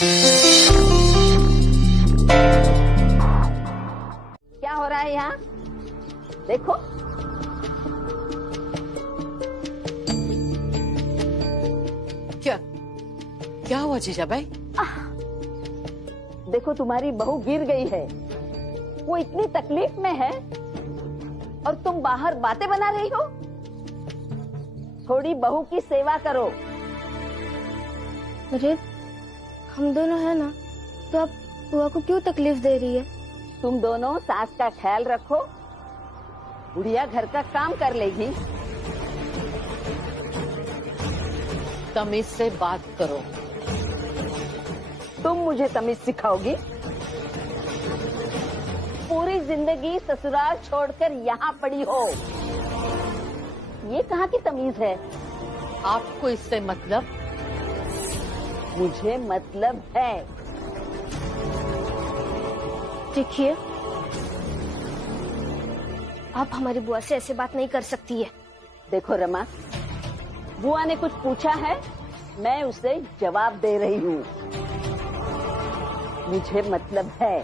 क्या हो रहा है यहाँ? देखो, क्या क्या हुआ जीजाबाई? देखो तुम्हारी बहू गिर गई है, वो इतनी तकलीफ में है और तुम बाहर बातें बना रही हो। थोड़ी बहू की सेवा करो। अरे हम दोनों हैं ना, तो आप बुआ को क्यों तकलीफ दे रही है? तुम दोनों सास का ख्याल रखो, बुढ़िया घर का काम कर लेगी। तमीज से बात करो। तुम मुझे तमीज सिखाओगी? पूरी जिंदगी ससुराल छोड़कर यहाँ पड़ी हो, ये कहाँ की तमीज है? आपको इससे मतलब? मुझे मतलब है। देखिए, आप हमारी बुआ से ऐसे बात नहीं कर सकती है। देखो रमा, बुआ ने कुछ पूछा है, मैं उसे जवाब दे रही हूँ। मुझे मतलब है,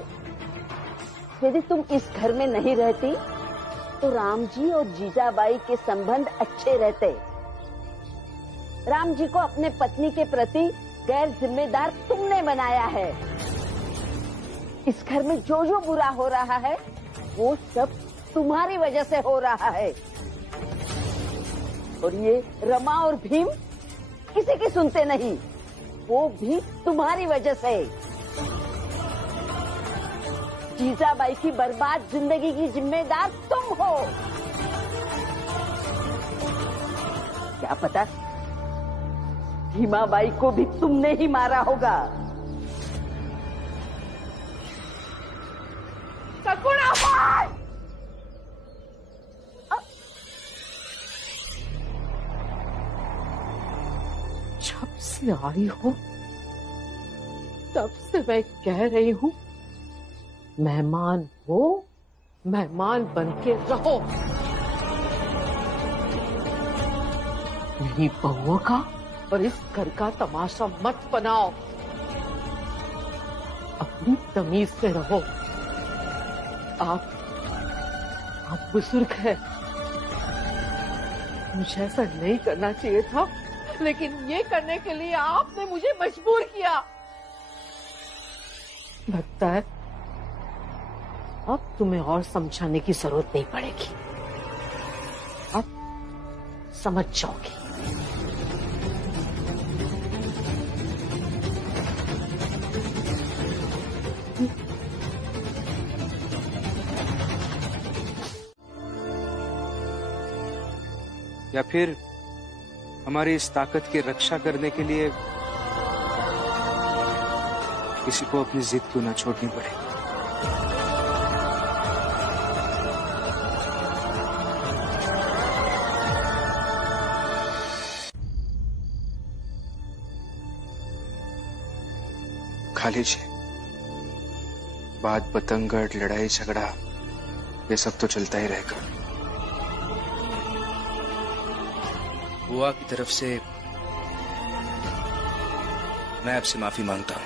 यदि तुम इस घर में नहीं रहती तो राम जी और जीजाबाई के संबंध अच्छे रहते। राम जी को अपने पत्नी के प्रति गैर जिम्मेदार तुमने बनाया है। इस घर में जो जो बुरा हो रहा है वो सब तुम्हारी वजह से हो रहा है। और ये रमा और भीम किसी की सुनते नहीं, वो भी तुम्हारी वजह से। जीजाबाई की बर्बाद जिंदगी की जिम्मेदार तुम हो। क्या पता भीमाबाई को भी तुमने ही मारा होगा। सकुणाबाई! जब से आई हो तब से मैं कह रही हूँ, मेहमान हो, मेहमान बन के रहो। मेरी बहुओं का और इस घर का तमाशा मत बनाओ। अपनी तमीज से रहो। आप बुजुर्ग हैं। मुझे ऐसा नहीं करना चाहिए था, लेकिन ये करने के लिए आपने मुझे मजबूर किया। लगता है अब तुम्हें और समझाने की जरूरत नहीं पड़ेगी। अब समझ जाओगी। या फिर हमारी इस ताकत की रक्षा करने के लिए किसी को अपनी जिद क्यों ना छोड़नी पड़े। खा लीजिए। बात बतंगड़, लड़ाई झगड़ा, ये सब तो चलता ही रहेगा। बुआ की तरफ से मैं आपसे माफी मांगता हूं।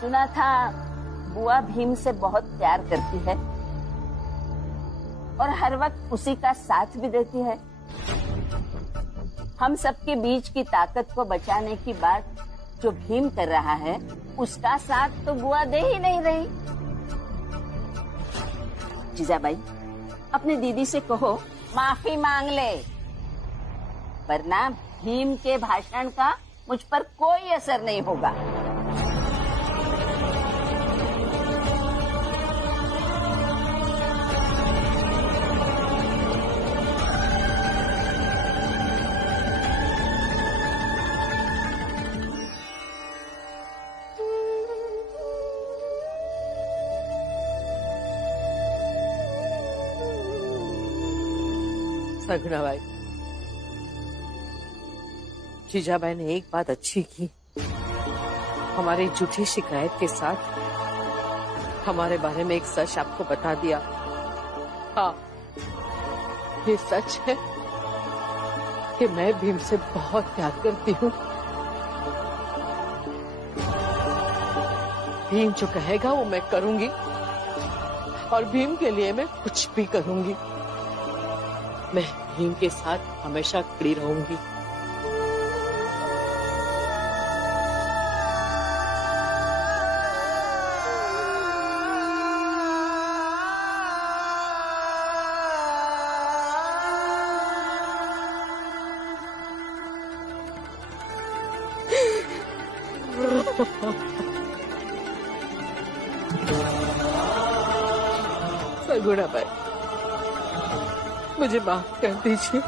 सुना था बुआ भीम से बहुत प्यार करती है और हर वक्त उसी का साथ भी देती है। हम सबके बीच की ताकत को बचाने की बात जो भीम कर रहा है, उसका साथ तो बुआ दे ही नहीं रही। जीजाबाई, अपने दीदी से कहो माफी मांग ले, वरना भीम के भाषण का मुझ पर कोई असर नहीं होगा। सगुणाबाई, जीजाबाई ने एक बात अच्छी की, हमारी झूठी शिकायत के साथ हमारे बारे में एक सच आपको बता दिया। हाँ, ये सच है कि मैं भीम से बहुत प्यार करती हूँ। भीम जो कहेगा वो मैं करूंगी और भीम के लिए मैं कुछ भी करूंगी। मैं भीम के साथ हमेशा खड़ी रहूंगी। सगुणा बाई, मुझे माफ कर दीजिए।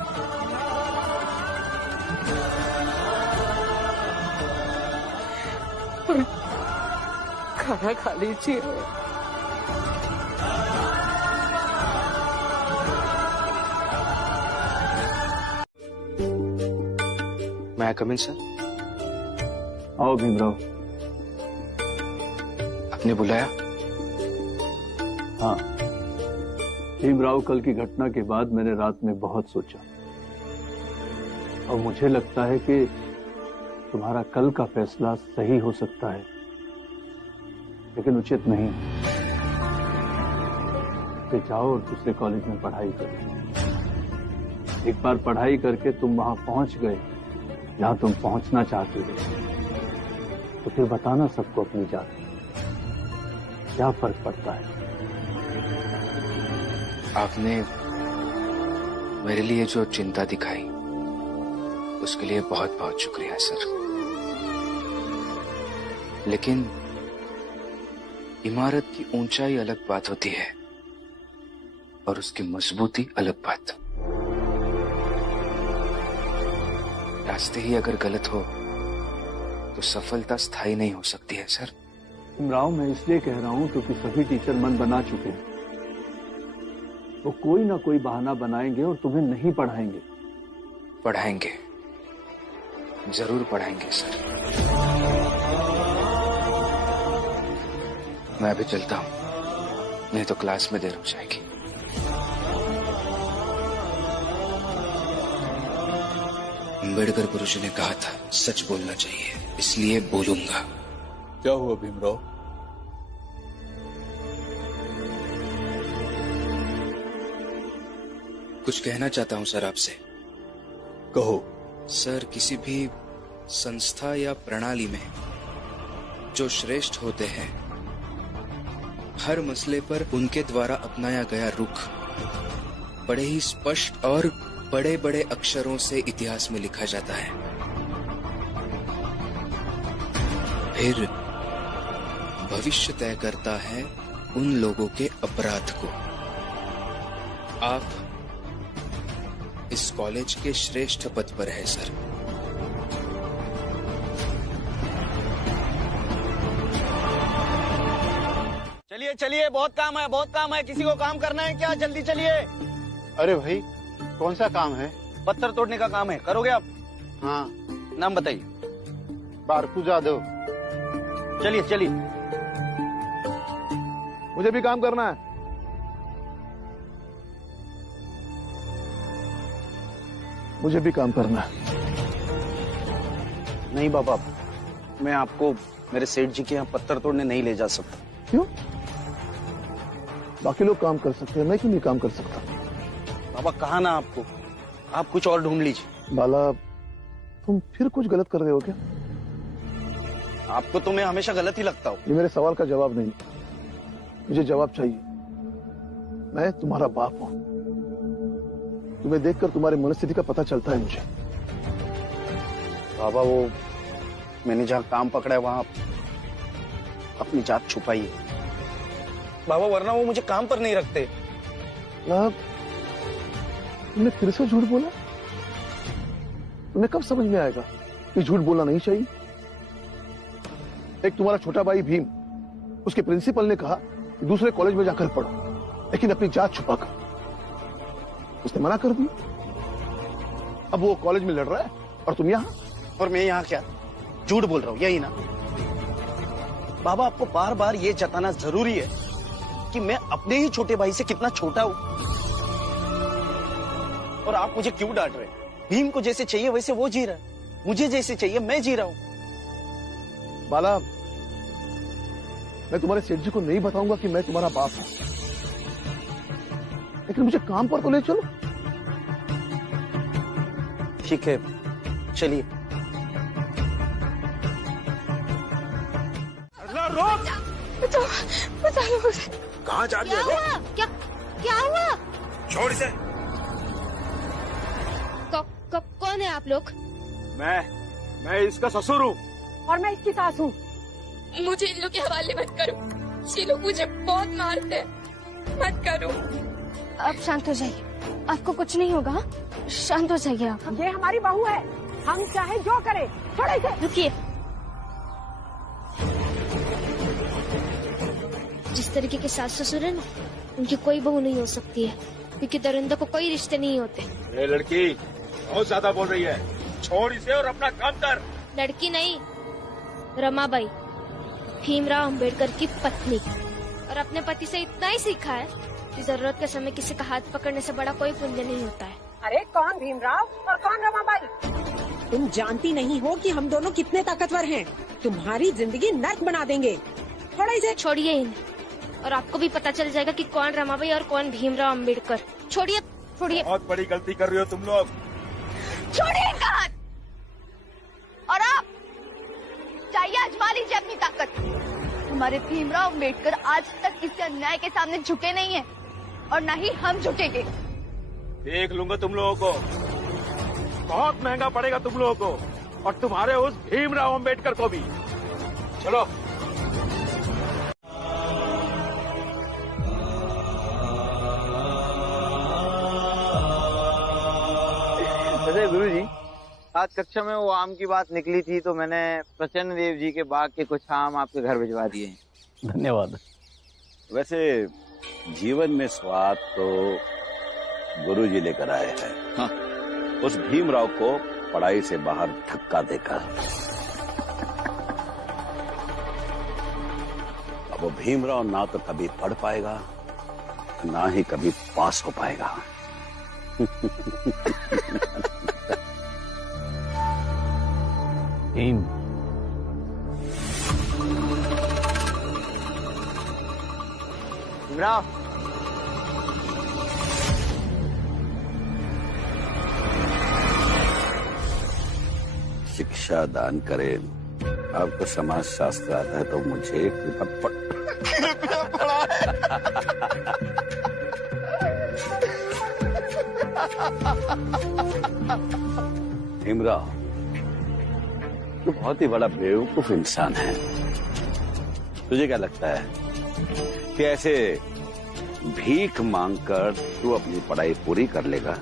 खाना खा लीजिए। मैं कम इन सर? आओ भीमराव। आपने बुलाया? हाँ भीमराव, कल की घटना के बाद मैंने रात में बहुत सोचा और मुझे लगता है कि तुम्हारा कल का फैसला सही हो सकता है, लेकिन उचित नहीं। कि जाओ और दूसरे कॉलेज में पढ़ाई करो। एक बार पढ़ाई करके तुम वहां पहुंच गए जहां तुम पहुंचना चाहते हो, तो फिर बताना सबको अपनी जात, क्या फर्क पड़ता है। आपने मेरे लिए जो चिंता दिखाई उसके लिए बहुत बहुत शुक्रिया सर। लेकिन इमारत की ऊंचाई अलग बात होती है और उसकी मजबूती अलग बात। रास्ते ही अगर गलत हो तो सफलता स्थायी नहीं हो सकती है सर। राव, मैं इसलिए कह रहा हूं क्योंकि सभी टीचर मन बना चुके हैं। वो कोई ना कोई बहाना बनाएंगे और तुम्हें नहीं पढ़ाएंगे। पढ़ाएंगे, जरूर पढ़ाएंगे सर। मैं अभी चलता हूं, नहीं तो क्लास में देर हो जाएगी। अम्बेडकर गुरुजी ने कहा था सच बोलना चाहिए, इसलिए बोलूंगा। क्या हुआ भीमराव? कुछ कहना चाहता हूं सर आपसे। कहो। सर, किसी भी संस्था या प्रणाली में जो श्रेष्ठ होते हैं, हर मसले पर उनके द्वारा अपनाया गया रुख बड़े ही स्पष्ट और बड़े बड़े अक्षरों से इतिहास में लिखा जाता है। फिर भविष्य तय करता है उन लोगों के अपराध को। आप इस कॉलेज के श्रेष्ठ पद पर है सर। चलिए चलिए, बहुत काम है, बहुत काम है। किसी को काम करना है क्या? जल्दी चलिए। अरे भाई, कौन सा काम है? पत्थर तोड़ने का काम है, करोगे आप? हाँ। नाम बताइए। बारकू जादव। चलिए चलिए। मुझे भी काम करना है। मुझे भी काम करना है। नहीं बाबा, मैं आपको मेरे सेठ जी के यहाँ पत्थर तोड़ने नहीं ले जा सकता। क्यों? बाकी लोग काम कर सकते हैं, मैं क्यों नहीं काम कर सकता? बाबा कहा ना आपको, आप कुछ और ढूंढ लीजिए। बाला, तुम फिर कुछ गलत कर रहे हो क्या? आपको तो मैं हमेशा गलत ही लगता हूँ। ये मेरे सवाल का जवाब नहीं, मुझे जवाब चाहिए। मैं तुम्हारा बाप हूँ। तुम्हें देखकर तुम्हारी मनस्थिति का पता चलता है मुझे। बाबा, वो मैंने जहाँ काम पकड़ा है वहाँ अपनी जात छुपाई है बाबा, वरना वो मुझे काम पर नहीं रखते। तुमने फिर से झूठ बोला? तुम्हें कब समझ में आएगा कि झूठ बोलना नहीं चाहिए? एक तुम्हारा छोटा भाई भीम, उसके प्रिंसिपल ने कहा कि दूसरे कॉलेज में जाकर पढ़ो, लेकिन अपनी जात छुपाकर। उसने मना कर दी। अब वो कॉलेज में लड़ रहा है और तुम यहाँ। और मैं यहाँ क्या झूठ बोल रहा हूँ? यही ना बाबा, आपको बार बार ये जताना जरूरी है कि मैं अपने ही छोटे भाई से कितना छोटा हूं। और आप मुझे क्यों डांट रहे हैं? भीम को जैसे चाहिए वैसे वो जी रहा है, मुझे जैसे चाहिए मैं जी रहा हूं। बाला, मैं तुम्हारे सेठ जी को नहीं बताऊंगा कि मैं तुम्हारा बाप हूं, लेकिन मुझे काम पर तो ले चलो। ठीक है, चलिए। बता लो मुझे। कहाँ जा रही क्या है? हुआ? क्या हुआ? छोड़ इसे। कौन है आप लोग? मैं इसका ससुर हूँ। और मैं इसकी सास हूँ। मुझे इन लोग के हवाले मत करो, ये लोग मुझे बहुत मारते हैं, मत करो। आप शांत हो जाइए, आपको कुछ नहीं होगा। शांत हो जाइए आप। ये हमारी बहू है, हम चाहे जो करें। छोड़ो इसे। रुकिए। जिस तरीके के सास ससुर है ना, उनकी कोई बहू नहीं हो सकती है, क्योंकि दरिंदों को कोई रिश्ते नहीं होते। ये लड़की बहुत ज्यादा बोल रही है, छोड़ इसे और अपना काम कर। लड़की नहीं, रमाबाई, भीमराव अंबेडकर की पत्नी। और अपने पति से इतना ही सीखा है कि जरूरत के समय किसी का हाथ पकड़ने से बड़ा कोई पुण्य नहीं होता है। अरे कौन भीमराव और कौन रमाबाई? तुम जानती नहीं हो कि हम दोनों कितने ताकतवर हैं। तुम्हारी जिंदगी नर्क बना देंगे। थोड़ा इसे छोड़िए इन्हें, और आपको भी पता चल जाएगा कि कौन रमाबाई और कौन भीमराव अंबेडकर। छोड़िए छोड़िए। बहुत बड़ी गलती कर रही हो तुम लोग। छोड़िए इनका हाथ। और आप चाहिए आजमा लीजिए अपनी ताकत। हमारे भीमराव अंबेडकर आज तक किसी अन्याय के सामने झुके नहीं हैं, और न ही हम झुकेंगे। देख लूंगा तुम लोगों को, बहुत महंगा पड़ेगा तुम लोगों को, और तुम्हारे उस भीमराव अंबेडकर को भी। चलो। वैसे गुरुजी, आज कक्षा में वो आम की बात निकली थी, तो मैंने प्रचन्न देव जी के बाग के कुछ आम आपके घर भिजवा दिए हैं। धन्यवाद। वैसे जीवन में स्वाद तो गुरुजी लेकर आए हैं। हाँ। उस भीमराव को पढ़ाई से बाहर धक्का देकर। अब वो भीमराव ना तो कभी पढ़ पाएगा, ना ही कभी पास हो पाएगा। भीमराव, शिक्षा दान करे। आपको समाज शास्त्र आता है तो मुझे भीमराव, तू बहुत ही बड़ा बेवकूफ इंसान है। तुझे क्या लगता है कि ऐसे भीख मांगकर तू अपनी पढ़ाई पूरी कर लेगा?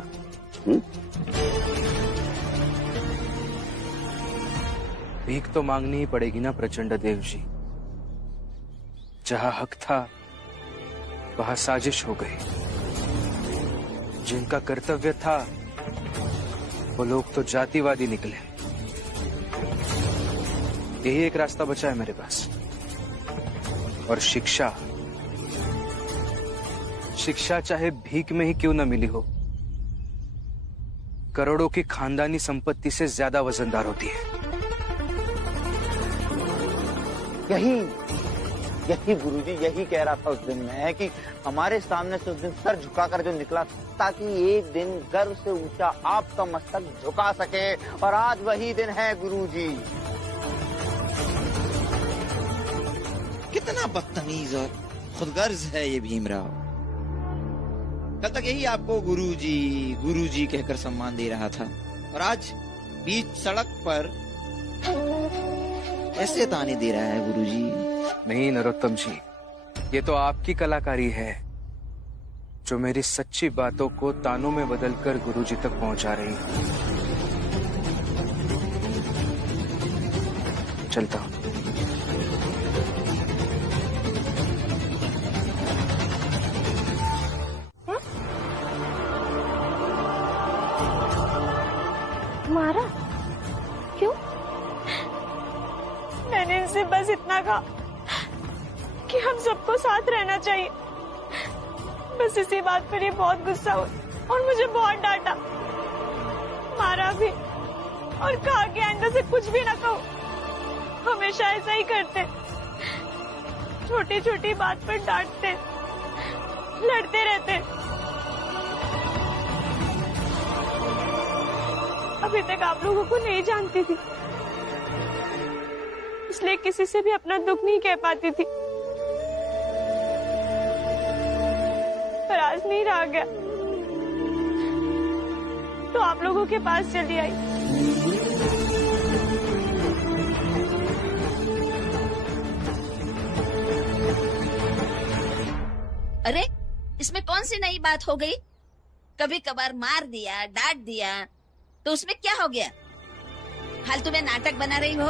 भीख तो मांगनी ही पड़ेगी ना प्रचंड देव जी। जहां हक था वहां साजिश हो गई। जिनका कर्तव्य था वो लोग तो जातिवादी निकले। यही एक रास्ता बचा है मेरे पास। और शिक्षा चाहे भीख में ही क्यों न मिली हो, करोड़ों की खानदानी संपत्ति से ज्यादा वजनदार होती है। यही गुरुजी, यही कह रहा था उस दिन मैं कि हमारे सामने से उस दिन सर झुकाकर जो निकला, ताकि एक दिन गर्व से ऊंचा आपका मस्तक झुका सके। और आज वही दिन है गुरुजी। कितना बदतमीज और खुदगर्ज है ये भीमराव। कल तक यही आपको गुरुजी कहकर सम्मान दे रहा था, और आज बीच सड़क पर ऐसे ताने दे रहा है गुरुजी। नहीं नरोत्तम जी, ये तो आपकी कलाकारी है जो मेरी सच्ची बातों को तानों में बदलकर गुरुजी तक पहुंचा रही है। चलता हूं। मारा? क्यों? मैंने इनसे बस इतना कहा कि हम सबको साथ रहना चाहिए, बस इसी बात पर ये बहुत गुस्सा हुआ और मुझे बहुत डांटा, मारा भी और कहा कि आइंदा से कुछ भी ना कहो। हमेशा ऐसा ही करते, छोटी छोटी बात पर डांटते, लड़ते रहते। अभी तक आप लोगों को नहीं जानती थी, इसलिए किसी से भी अपना दुख नहीं कह पाती थी, पर आज नहीं रहा गया तो आप लोगों के पास चली आई। अरे इसमें कौन सी नई बात हो गई? कभी कभार मार दिया, डांट दिया, तो उसमें क्या हो गया? फालतू में नाटक बना रही हो?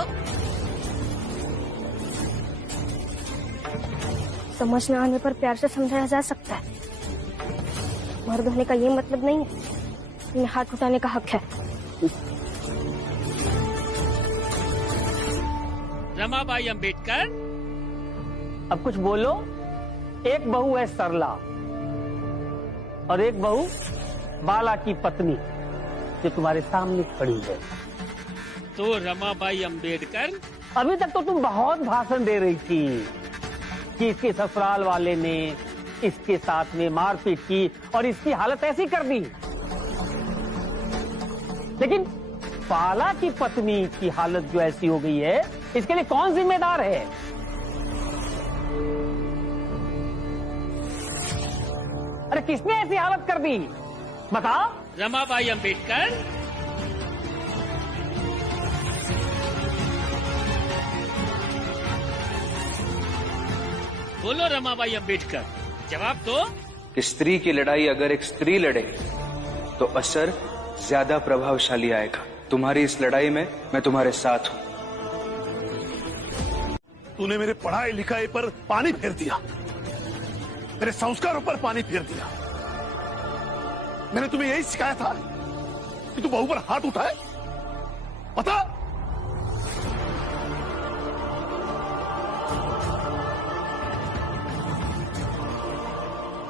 समझ न आने पर प्यार से समझाया जा सकता है। मर्द होने का ये मतलब नहीं है इन्हें हाथ उठाने का हक है। रमाबाई अंबेडकर, अब कुछ बोलो। एक बहू है सरला और एक बहू बाला की पत्नी जो तुम्हारे सामने खड़ी है। तो रमाबाई अंबेडकर, अभी तक तो तुम बहुत भाषण दे रही थी कि इसके ससुराल वाले ने इसके साथ में मारपीट की और इसकी हालत ऐसी कर दी, लेकिन बाला की पत्नी की हालत जो ऐसी हो गई है, इसके लिए कौन जिम्मेदार है? अरे किसने ऐसी हालत कर दी, बताओ। रमाबाई अंबेडकर, बोलो रमाबाई अंबेडकर, जवाब दो। कि स्त्री की लड़ाई अगर एक स्त्री लड़े तो असर ज्यादा प्रभावशाली आएगा। तुम्हारी इस लड़ाई में मैं तुम्हारे साथ हूं। तूने मेरे पढ़ाई लिखाई पर पानी फेर दिया, मेरे संस्कारों पर पानी फेर दिया। मैंने तुम्हें यही सिखाया था कि तू बहू पर हाथ उठाए, पता?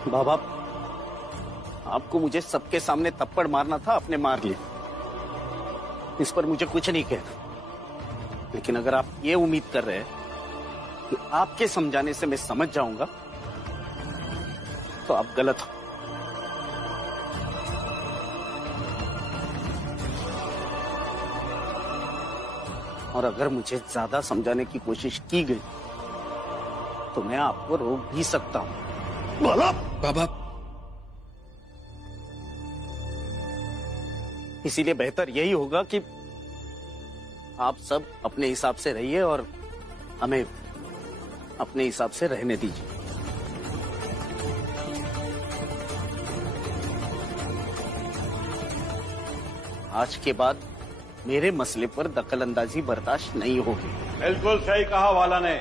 बाबा, आपको मुझे सबके सामने थप्पड़ मारना था, आपने मार लिया। इस पर मुझे कुछ नहीं कहना, लेकिन अगर आप ये उम्मीद कर रहे हैं कि आपके समझाने से मैं समझ जाऊंगा तो आप गलत हो। और अगर मुझे ज्यादा समझाने की कोशिश की गई तो मैं आपको रोक भी सकता हूं। बाबा, इसीलिए बेहतर यही होगा कि आप सब अपने हिसाब से रहिए और हमें अपने हिसाब से रहने दीजिए। आज के बाद मेरे मसले पर दखलंदाजी बर्दाश्त नहीं होगी। बिल्कुल सही कहा वाला ने।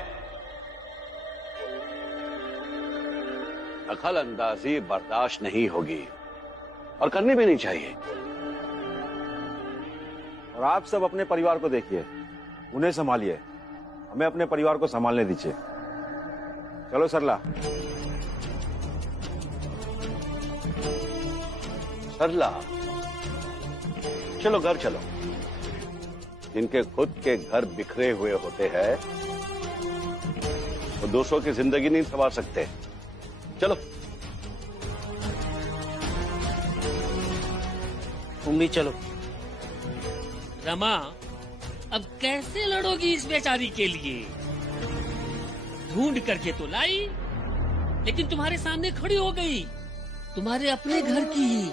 दखल अंदाजी बर्दाश्त नहीं होगी और करनी भी नहीं चाहिए। और आप सब अपने परिवार को देखिए, उन्हें संभालिए, हमें अपने परिवार को संभालने दीजिए। चलो सरला। सरला, चलो घर चलो। जिनके खुद के घर बिखरे हुए होते हैं वो दूसरों की जिंदगी नहीं संवार सकते। चलो। तुम भी चलो। रमा, अब कैसे लड़ोगी इस बेचारी के लिए? ढूंढ करके तो लाई, लेकिन तुम्हारे सामने खड़ी हो गई, तुम्हारे अपने घर की ही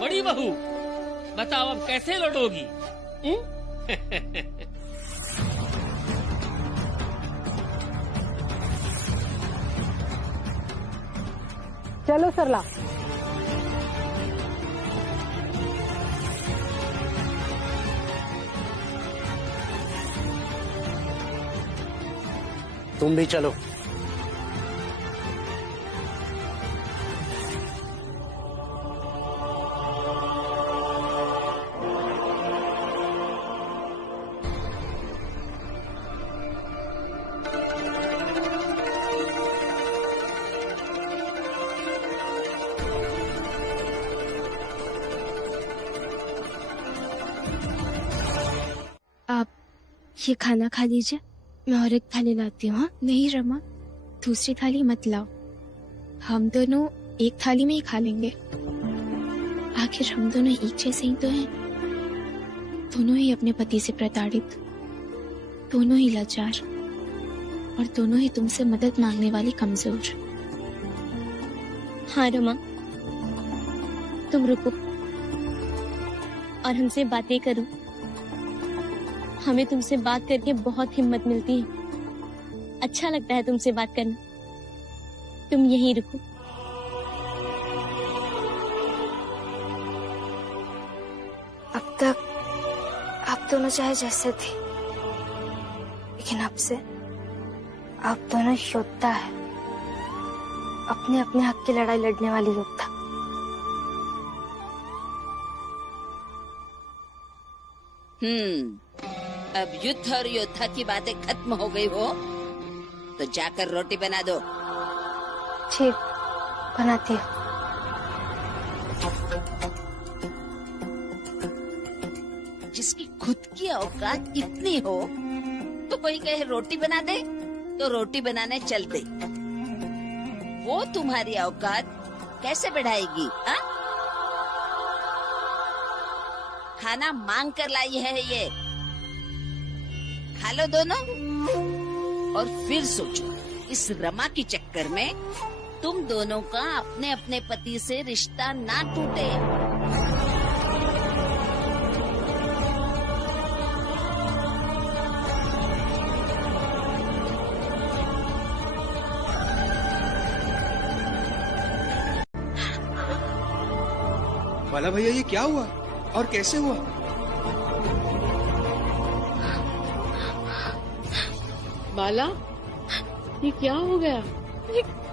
बड़ी बहू। बताओ अब कैसे लड़ोगी? चलो सरला। तुम भी चलो। ये खाना खा लीजिए, मैं और एक थाली लाती हूँ। हाँ? नहीं रमा, दूसरी थाली मत लाओ, हम दोनों एक थाली में ही खा लेंगे। आखिर हम दोनों एक जैसे ही तो हैं, दोनों ही अपने पति से प्रताड़ित, दोनों ही लाचार और दोनों ही तुमसे मदद मांगने वाली कमजोर। हाँ रमा, तुम रुको और हमसे बातें करो। हमें तुमसे बात करके बहुत हिम्मत मिलती है, अच्छा लगता है तुमसे बात करना। तुम यहीं रुको। अब तक आप दोनों चाहे जैसे थे, लेकिन अब से आप दोनों योद्धा है, अपने अपने हक की लड़ाई लड़ने वाली योद्धा। अब युद्ध और योद्धा की बातें खत्म हो गई हो तो जाकर रोटी बना दो। ठीक, बनाती हूँ। जिसकी खुद की औकात इतनी हो तो कोई कहे रोटी बना दे तो रोटी बनाने चल दे। वो तुम्हारी औकात कैसे बढ़ाएगी? हाँ? खाना मांग कर लाई है ये, खा लो दोनों और फिर सोचो, इस रमा के चक्कर में तुम दोनों का अपने अपने पति से रिश्ता ना टूटे। बाला भैया, ये क्या हुआ और कैसे हुआ? बाला, ये क्या हो गया?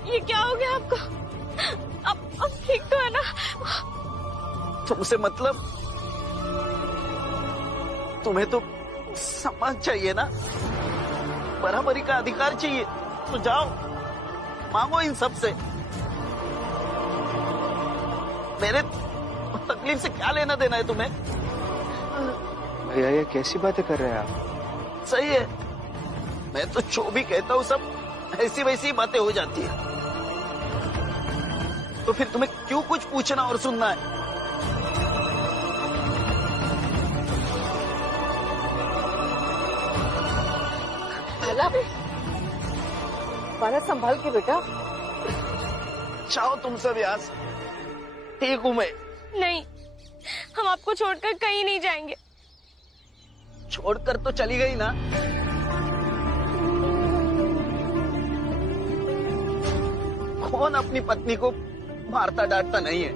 ये क्या हो गया आपको? अब ठीक तो है ना? तुमसे मतलब, तुम्हें तो सम्मान चाहिए ना, बराबरी का अधिकार चाहिए, तो जाओ मांगो इन सब से। मेरे तकलीफ से क्या लेना देना है तुम्हें? भैया, ये कैसी बातें कर रहे हैं आप? सही है, मैं तो जो भी कहता हूँ सब ऐसी वैसी बातें हो जाती है, तो फिर तुम्हें क्यों कुछ पूछना और सुनना है? बाला, संभाल के बेटा। चाहो तुम सब यहाँ, ठीक हूँ मैं। नहीं, हम आपको छोड़कर कहीं नहीं जाएंगे। छोड़कर तो चली गई ना। कौन अपनी पत्नी को मारता डांटता नहीं है?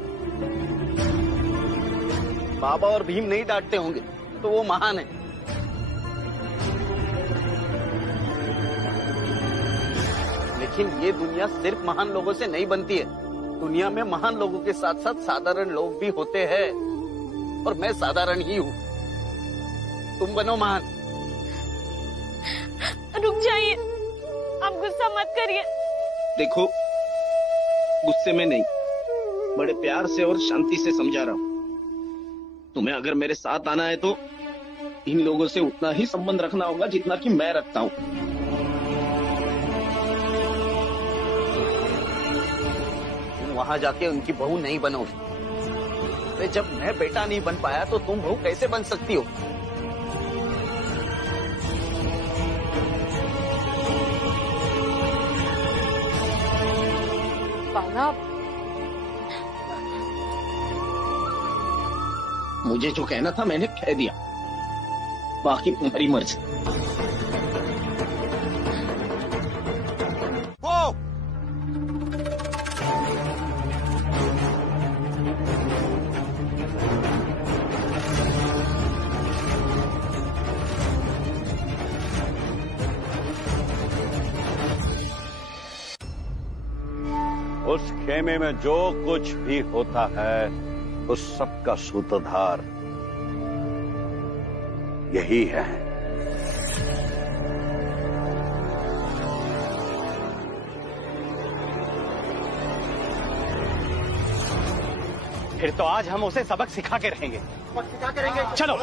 बाबा और भीम नहीं डांटते होंगे तो वो महान है। लेकिन ये दुनिया सिर्फ महान लोगों से नहीं बनती है। दुनिया में महान लोगों के साथ साथ साधारण लोग भी होते हैं, और मैं साधारण ही हूँ। तुम बनो महान। रुक जाइए, आप गुस्सा मत करिए। देखो, गुस्से में नहीं, बड़े प्यार से और शांति से समझा रहा हूँ। तुम्हें अगर मेरे साथ आना है तो इन लोगों से उतना ही संबंध रखना होगा जितना कि मैं रखता हूँ। वहां जाके उनकी बहू नहीं बनोगी। जब मैं बेटा नहीं बन पाया तो तुम बहू कैसे बन सकती हो? बाला, मुझे जो कहना था मैंने कह दिया, बाकी तुम्हारी मर्जी। उस खेमे में जो कुछ भी होता है उस सब का सूत्रधार यही है। फिर तो आज हम उसे सबक सिखा के रहेंगे। सिखा के रहेंगे। चलो।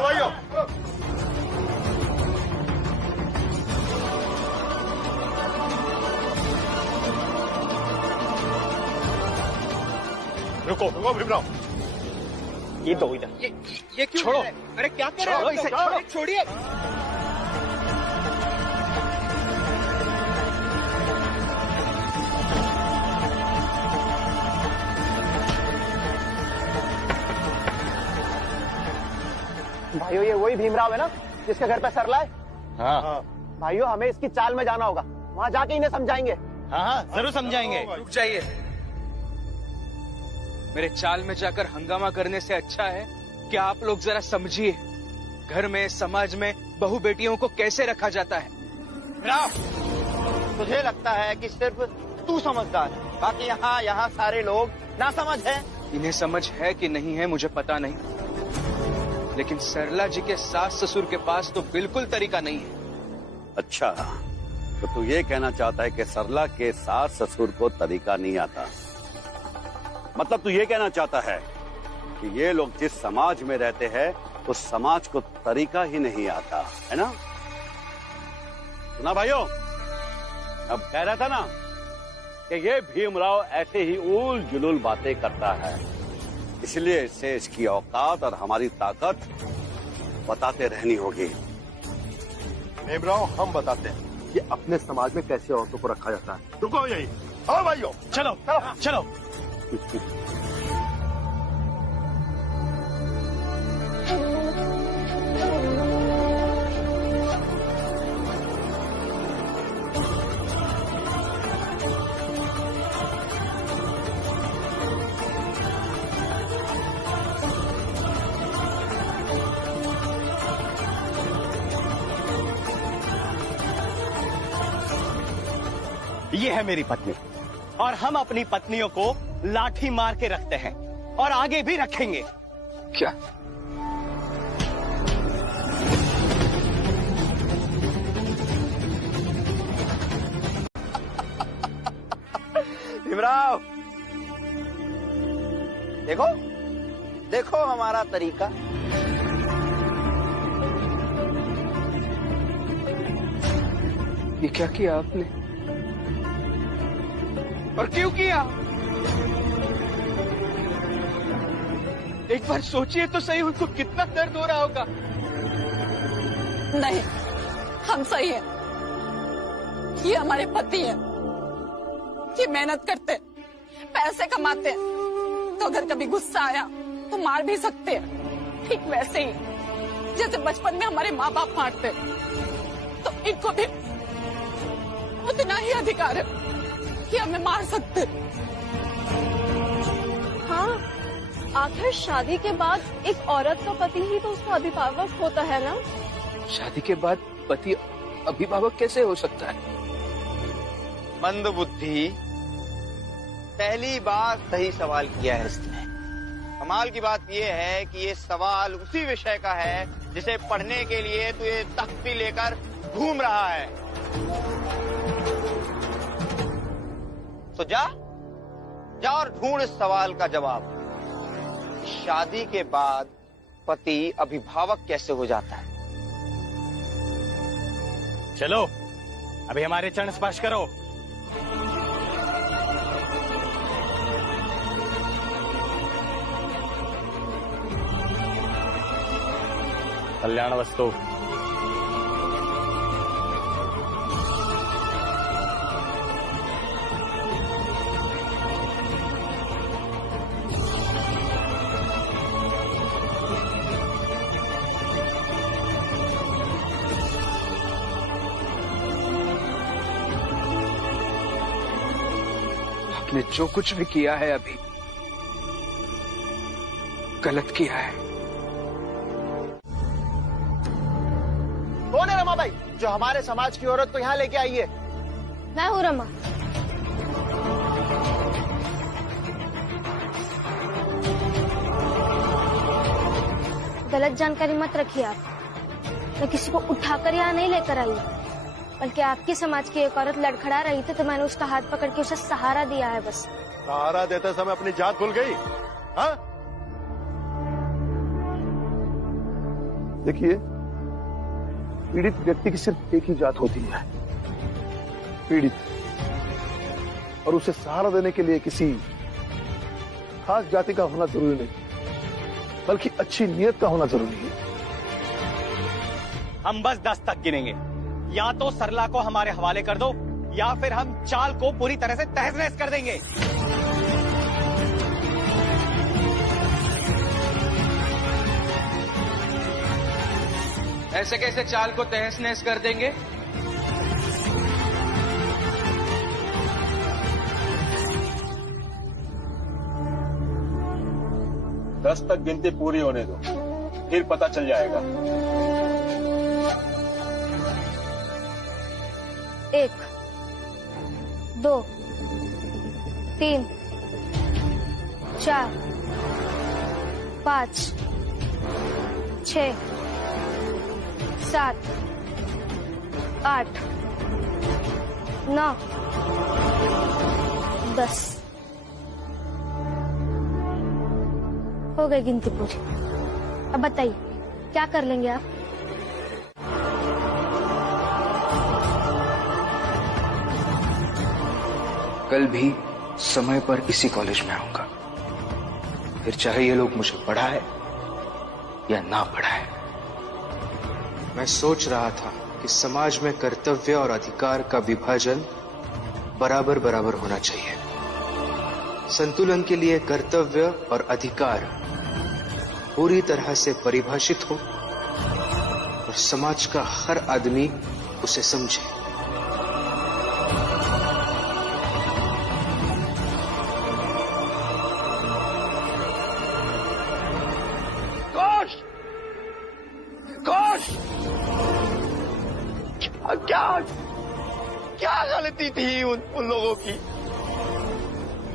रुको रुको भीमराव, ये दो इधर। ये क्यों? छोड़ो। अरे क्या कर रहे हो इसे? छोड़िए। भाइयों ये वही भीमराव है ना जिसके घर पे सरला है? हाँ भाइयों हमें इसकी चाल में जाना होगा, वहाँ जाके इन्हें समझाएंगे। हाँ जरूर समझाएंगे। रुक जाइए। मेरे चाल में जाकर हंगामा करने से अच्छा है कि आप लोग जरा समझिए घर में समाज में बहू बेटियों को कैसे रखा जाता है। राव, तुझे लगता है कि सिर्फ तू समझदार है, बाकी यहाँ सारे लोग ना समझ है। इन्हें समझ है कि नहीं है मुझे पता नहीं, लेकिन सरला जी के सास ससुर के पास तो बिल्कुल तरीका नहीं है। अच्छा, तो तू ये कहना चाहता है कि सरला के सास ससुर को तरीका नहीं आता? मतलब तू ये कहना चाहता है कि ये लोग जिस समाज में रहते हैं उस समाज को तरीका ही नहीं आता, है ना? सुना भाइयों, अब कह रहा था ना कि ये भीमराव ऐसे ही उल जुलूल बातें करता है, इसलिए इसे इसकी औकात और हमारी ताकत बताते रहनी होगी। भीमराव, हम बताते हैं कि अपने समाज में कैसे औरतों को रखा जाता है। रुको यही। हाँ भाइयों, चलो चलो चलो। ये है मेरी पत्नी, और हम अपनी पत्नियों को लाठी मार के रखते हैं और आगे भी रखेंगे। क्या? भीमराव, देखो देखो हमारा तरीका। ये क्या किया आपने और क्यों किया? एक बार सोचिए तो सही, उनको कितना दर्द हो रहा होगा। नहीं, हम सही हैं। ये हमारे पति हैं, ये मेहनत करते, पैसे कमाते हैं, तो अगर कभी गुस्सा आया तो मार भी सकते हैं। ठीक वैसे ही जैसे बचपन में हमारे माँ बाप मारते, तो इनको भी उतना ही अधिकार है कि हमें मार सकते। हाँ, आखिर शादी के बाद एक औरत का पति ही तो उसका अभिभावक होता है ना। शादी के बाद पति अभिभावक कैसे हो सकता है? मंदबुद्धि, पहली बार सही सवाल किया है इसने। कमाल की बात यह है कि ये सवाल उसी विषय का है जिसे पढ़ने के लिए तू ये तख्ती लेकर घूम रहा है। तो जा और ढूंढ इस सवाल का जवाब। शादी के बाद पति अभिभावक कैसे हो जाता है? चलो, अभी हमारे चरण स्पर्श करो। कल्याण वस्तु। आपने जो कुछ भी किया है अभी गलत किया है। कौन है रमा भाई जो हमारे समाज की औरत को यहाँ लेके आई है? मैं हूँ रमा। गलत जानकारी मत रखिए आप। मैं किसी को उठाकर यहाँ नहीं लेकर आई, बल्कि आपकी समाज की एक औरत लड़खड़ा रही थी तो मैंने उसका हाथ पकड़ के उसे सहारा दिया है बस। सहारा देते समय अपनी जात भूल गई? हाँ? देखिए, पीड़ित व्यक्ति की सिर्फ एक ही जात होती है, पीड़ित। और उसे सहारा देने के लिए किसी खास जाति का होना जरूरी नहीं, बल्कि अच्छी नीयत का होना जरूरी है। हम बस 10 तक गिनेंगे। या तो सरला को हमारे हवाले कर दो, या फिर हम चाल को पूरी तरह से तहस-नहस कर देंगे। ऐसे कैसे चाल को तहस नहस कर देंगे? दस तक गिनती पूरी होने दो, फिर पता चल जाएगा। 1 2 3 4 5 6 7 8 9 10 हो गई गिनती पूरी। अब बताइए क्या कर लेंगे आप? कल भी समय पर इसी कॉलेज में आऊंगा, फिर चाहे ये लोग मुझे पढ़ाए या ना पढ़ाए। मैं सोच रहा था कि समाज में कर्तव्य और अधिकार का विभाजन बराबर बराबर होना चाहिए। संतुलन के लिए कर्तव्य और अधिकार पूरी तरह से परिभाषित हो और समाज का हर आदमी उसे समझे। क्या गलती थी उन लोगों की?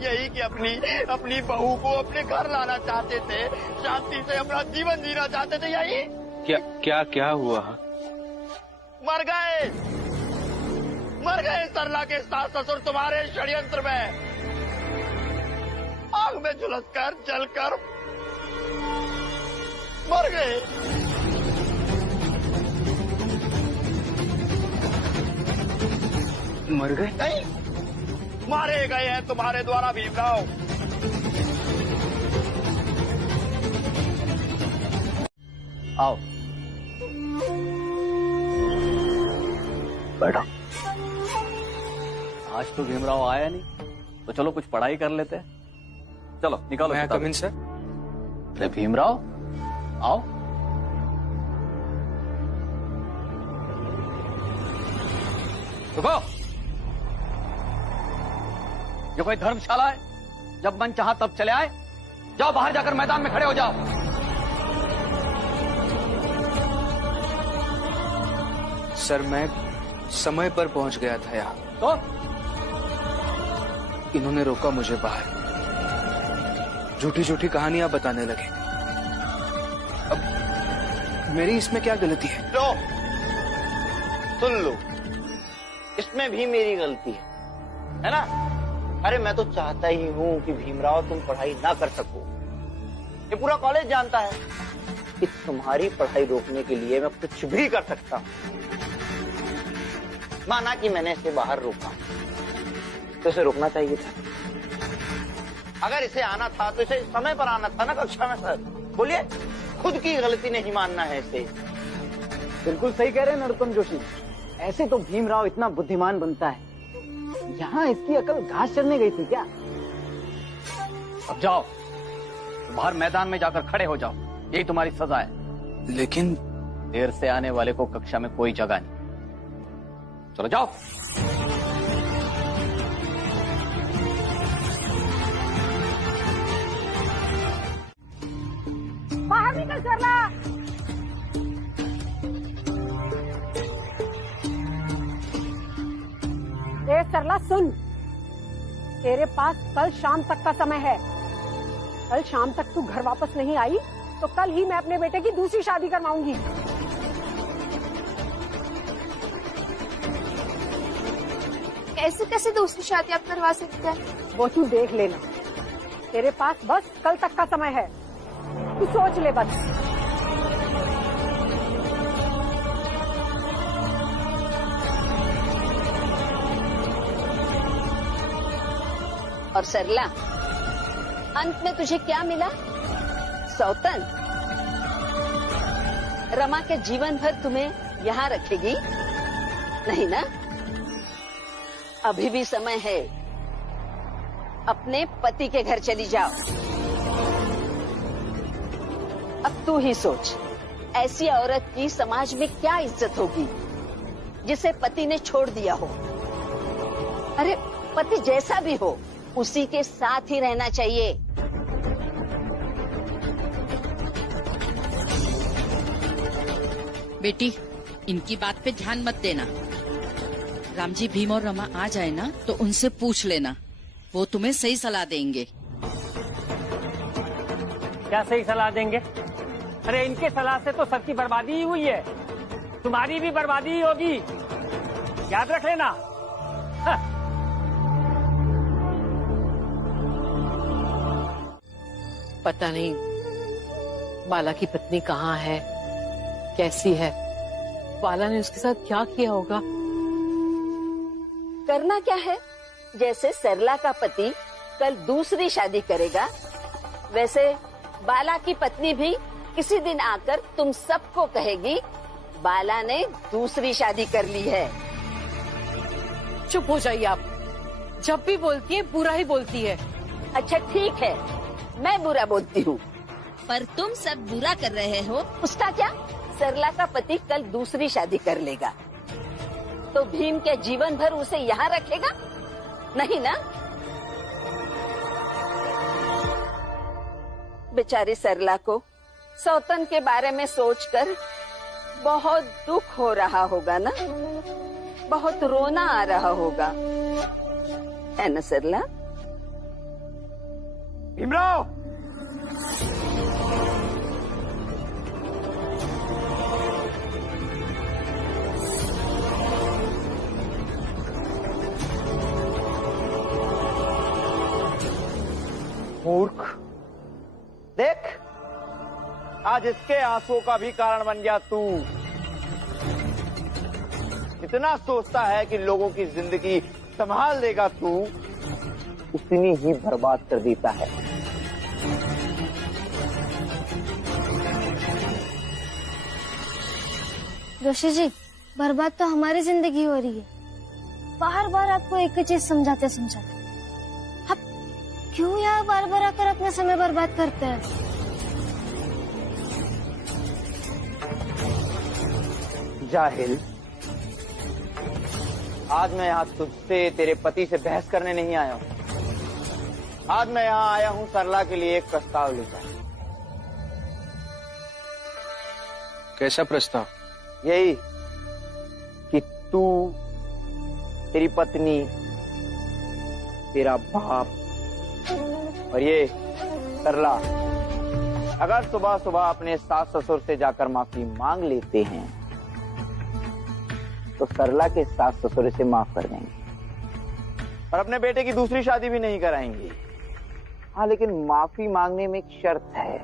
यही कि अपनी बहू को अपने घर लाना चाहते थे, शांति से अपना जीवन जीना चाहते थे। यही क्या हुआ? मर गए सरला के सास ससुर तुम्हारे षड्यंत्र में, आग में झुलसकर जलकर मर गए। मर गए? नहीं, मारे गए हैं तुम्हारे द्वारा भीमराव। आओ बैठो। आज तो भीमराव आया नहीं, तो चलो कुछ पढ़ाई कर लेते हैं। चलो निकालो। मैं कम इन सर। अरे भीमराव आओ। रुको, ये कोई धर्मशाला है? जब मन चाहा तब चले आए? जाओ बाहर जाकर मैदान में खड़े हो जाओ। सर मैं समय पर पहुंच गया था यहाँ, तो इन्होंने रोका मुझे बाहर, झूठी झूठी कहानियां बताने लगे। अब मेरी इसमें क्या गलती है? लो, सुन लो, इसमें भी मेरी गलती है ना? अरे मैं तो चाहता ही हूँ कि भीमराव तुम पढ़ाई ना कर सको। ये पूरा कॉलेज जानता है कि तुम्हारी पढ़ाई रोकने के लिए मैं कुछ भी कर सकता हूँ। माना कि मैंने इसे बाहर रोका, तो इसे रोकना चाहिए था। अगर इसे आना था तो इसे समय पर आना था ना कक्षा में। सर बोलिए, खुद की गलती नहीं मानना है इसे। बिल्कुल सही कह रहे हैं नरोत्तम जोशी। ऐसे तो भीमराव इतना बुद्धिमान बनता है, यहाँ इसकी अकल घास चरने गई थी क्या? अब जाओ बाहर मैदान में जाकर खड़े हो जाओ, यही तुम्हारी सजा है। लेकिन देर से आने वाले को कक्षा में कोई जगह नहीं। चलो जाओ। बाहर निकल सरला। ए सरला सुन, तेरे पास कल शाम तक का समय है। कल शाम तक तू घर वापस नहीं आई तो कल ही मैं अपने बेटे की दूसरी शादी करवाऊंगी। कैसे कैसे दूसरी शादी आप करवा सकते हैं? वो तू देख लेना, तेरे पास बस कल तक का समय है, तू सोच ले बस। और सरला, अंत में तुझे क्या मिला? सौतन। रमा के जीवन भर तुम्हें यहाँ रखेगी? नहीं ना? अभी भी समय है, अपने पति के घर चली जाओ। अब तू ही सोच, ऐसी औरत की समाज में क्या इज्जत होगी जिसे पति ने छोड़ दिया हो? अरे पति जैसा भी हो, उसी के साथ ही रहना चाहिए। बेटी, इनकी बात पे ध्यान मत देना। राम जी, भीम और रमा आ जाए ना तो उनसे पूछ लेना, वो तुम्हें सही सलाह देंगे। क्या सही सलाह देंगे? अरे इनके सलाह से तो सर की बर्बादी ही हुई है, तुम्हारी भी बर्बादी ही होगी, याद रख लेना। पता नहीं बाला की पत्नी कहाँ है, कैसी है, बाला ने उसके साथ क्या किया होगा। करना क्या है? जैसे सरला का पति कल दूसरी शादी करेगा, वैसे बाला की पत्नी भी किसी दिन आकर तुम सबको कहेगी बाला ने दूसरी शादी कर ली है। चुप हो जाइए आप, जब भी बोलती है बुरा ही बोलती है। अच्छा ठीक है, मैं बुरा बोलती हूँ, पर तुम सब बुरा कर रहे हो। उसका क्या? सरला का पति कल दूसरी शादी कर लेगा तो भीम के जीवन भर उसे यहाँ रखेगा? नहीं ना? बेचारी सरला को सौतन के बारे में सोचकर बहुत दुख हो रहा होगा ना, बहुत रोना आ रहा होगा, है ना सरला? भीमराव, मूर्ख, देख आज इसके आंसुओं का भी कारण बन गया तू। इतना सोचता है कि लोगों की जिंदगी संभाल लेगा तू, उतनी ही बर्बाद कर देता है। जोशी जी, बर्बाद तो हमारी जिंदगी हो रही है। बार बार आपको एक ही चीज समझाते आप क्यों यहाँ बार बार आकर अपना समय बर्बाद करते हैं? जाहिल, आज मैं यहाँ तुझसे, तेरे पति से बहस करने नहीं आया हूँ। आज मैं यहाँ आया हूँ सरला के लिए एक प्रस्ताव लेकर। कैसा प्रस्ताव? यही कि तू, तेरी पत्नी, तेरा बाप और ये सरला अगर सुबह सुबह अपने सास ससुर से जाकर माफी मांग लेते हैं तो सरला के सास ससुर इसे माफ कर देंगे और अपने बेटे की दूसरी शादी भी नहीं कराएंगे। हाँ, लेकिन माफी मांगने में एक शर्त है,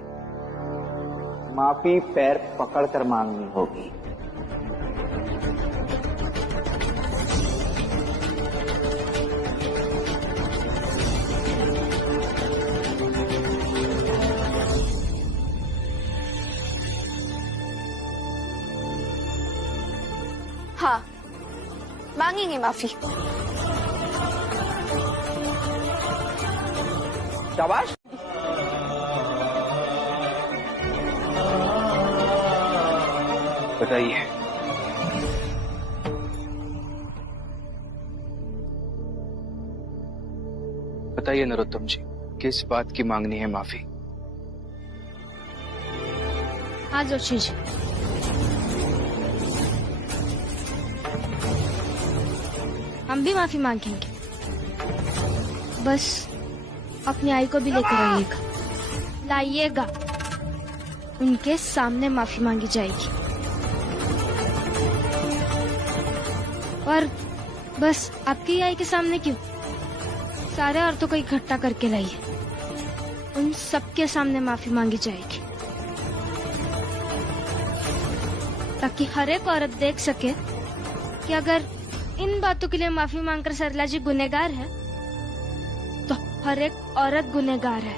माफी पैर पकड़कर मांगनी होगी। हाँ, मांगेंगे माफी। शाबाश। बताइए। बताइए नरोत्तम जी, किस बात की मांगनी है माफी? हाँ जोशी जी, हम भी माफी मांगेंगे, बस अपनी आई को भी लेकर आइएगा, लाइएगा, उनके सामने माफी मांगी जाएगी। और बस आपकी आई के सामने क्यों, सारे औरतों को इकट्ठा करके लाइए, उन सबके सामने माफी मांगी जाएगी, ताकि हर एक औरत देख सके कि अगर इन बातों के लिए माफी मांगकर सरला जी गुनहगार है तो हर एक औरत गुनहगार है।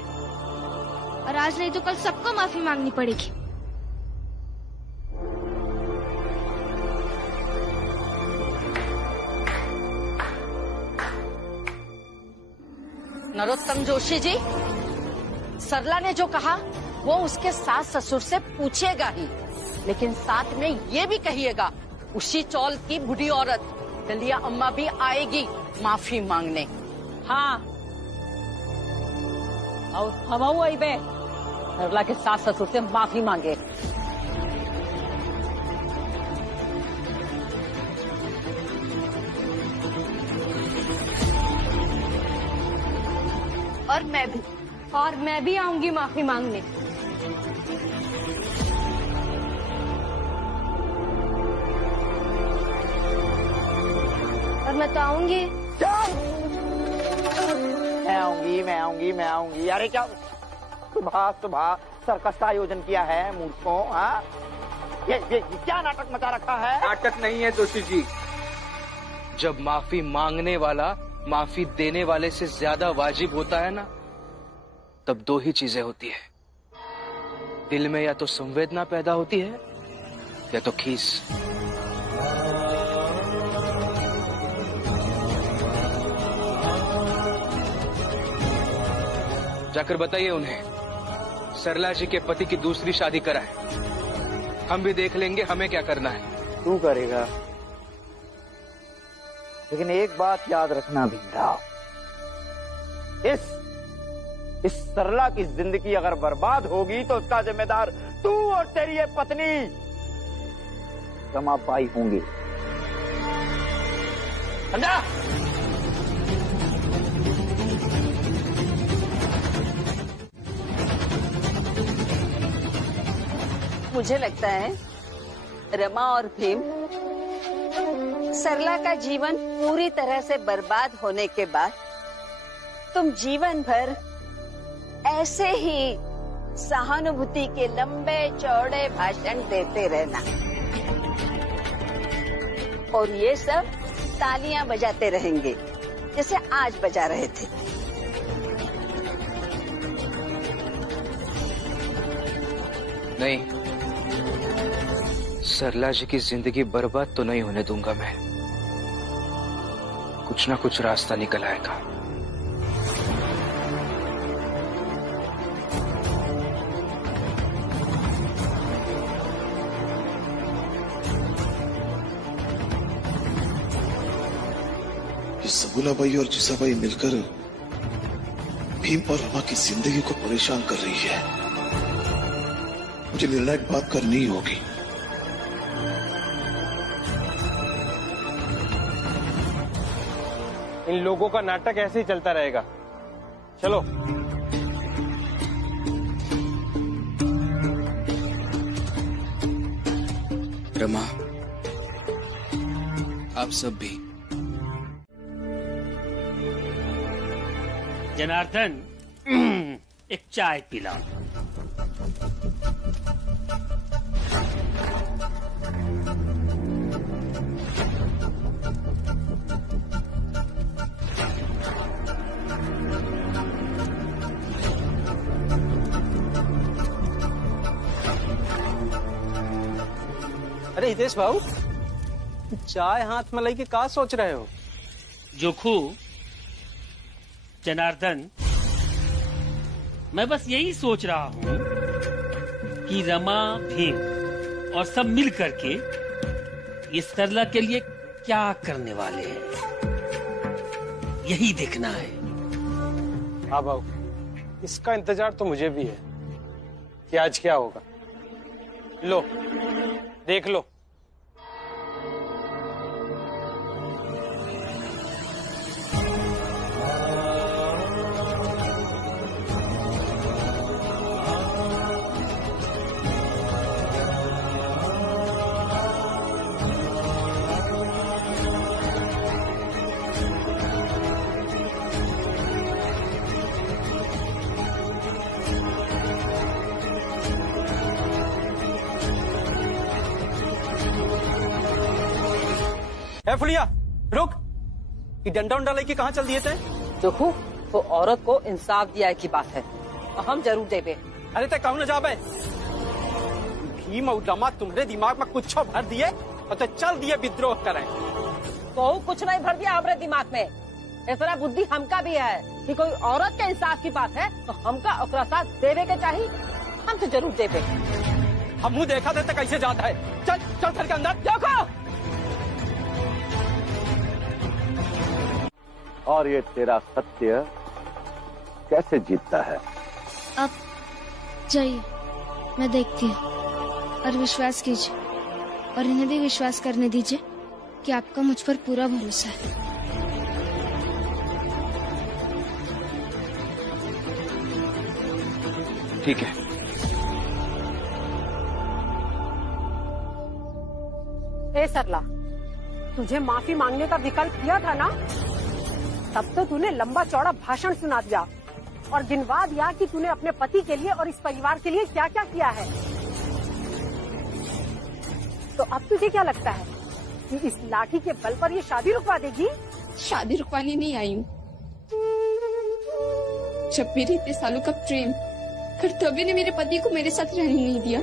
और आज नहीं तो कल सबको माफी मांगनी पड़ेगी। नरोत्तम जोशी जी, सरला ने जो कहा वो उसके सास ससुर से पूछेगा ही, लेकिन साथ में ये भी कहिएगा उसी चौल की बूढ़ी औरत दलिया अम्मा भी आएगी माफी मांगने। हाँ, और हम आई बे सरला के सास ससुर से माफी मांगे। और मैं भी आऊंगी माफी मांगने। और मैं तो आऊंगी। मैं आऊंगी। अरे क्या सुबह सर्कस का आयोजन किया है मूर्खों? हाँ, ये क्या नाटक मचा रखा है? नाटक नहीं है जोशी जी। जब माफी मांगने वाला माफी देने वाले से ज्यादा वाजिब होता है ना, तब दो ही चीजें होती है, दिल में या तो संवेदना पैदा होती है या तो खीस। जाकर बताइए उन्हें सरला जी के पति की दूसरी शादी कराए। हम भी देख लेंगे हमें क्या करना है। तू करेगा, लेकिन एक बात याद रखना भीमराव, इस सरला की जिंदगी अगर बर्बाद होगी तो उसका जिम्मेदार तू और तेरी ये पत्नी रमाबाई होंगी। समझा? मुझे लगता है रमा और भीम सरला का जीवन पूरी तरह से बर्बाद होने के बाद तुम जीवन भर ऐसे ही सहानुभूति के लंबे चौड़े भाषण देते रहना और ये सब तालियां बजाते रहेंगे जैसे आज बजा रहे थे। नहीं, सरला जी की जिंदगी बर्बाद तो नहीं होने दूंगा मैं। कुछ ना कुछ रास्ता निकल आएगा। सगुनाबाई और जिसाबाई मिलकर भीम और रमा की जिंदगी को परेशान कर रही है। मुझे निर्णायक बात करनी ही होगी। इन लोगों का नाटक ऐसे ही चलता रहेगा। चलो। रमा, आप सब भी। जनार्दन, एक चाय पिलाओ। अरे हितेश भाऊ, चाय हाथ में लेके क्या सोच रहे हो? जोखू, जनार्दन, मैं बस यही सोच रहा हूँ कि रमा, भीम और सब मिल करके इस सरला के लिए क्या करने वाले हैं, यही देखना है। हाँ भाऊ, इसका इंतजार तो मुझे भी है कि आज क्या होगा। लो, देख लो। फुलिया, रुक। ये डंडा उंडा लेके कहाँ चल दिए थे? देखो, वो औरत को इंसाफ दिया की बात है, हम जरूर देवे। अरे ते कहूं न जा बे भीम और रमा तुम्हारे दिमाग में कुछ भर दिए और तो चल दिए विद्रोह करें। तो कुछ नहीं भर दिया हमारे दिमाग में। ऐसा बुद्धि हमका भी है कि कोई औरत के इंसाफ की बात है तो हमका ओकरा साथ देवे के चाहिए, हम तो जरूर देवे। हम मुँह देखा थे तो कैसे जाता है। चल चल घर के अंदर देखो। और ये तेरा सत्य कैसे जीतता है? अब जाइए, मैं देखती हूँ। और विश्वास कीजिए और इन्हें भी विश्वास करने दीजिए कि आपका मुझ पर पूरा भरोसा है। ठीक है। ए सरला, तुझे माफी मांगने का विकल्प दिया था ना, तब तो तूने लंबा चौड़ा भाषण सुना दिया और गिनवा दिया कि तूने अपने पति के लिए और इस परिवार के लिए क्या क्या किया है। तो अब तुझे क्या लगता है कि इस लाठी के बल पर ये शादी रुकवा देगी? शादी रुकवाने नहीं आई हूँ। जब मेरे इतने सालों का प्रेम कर्तव्य ने मेरे पति को मेरे साथ रहने नहीं दिया,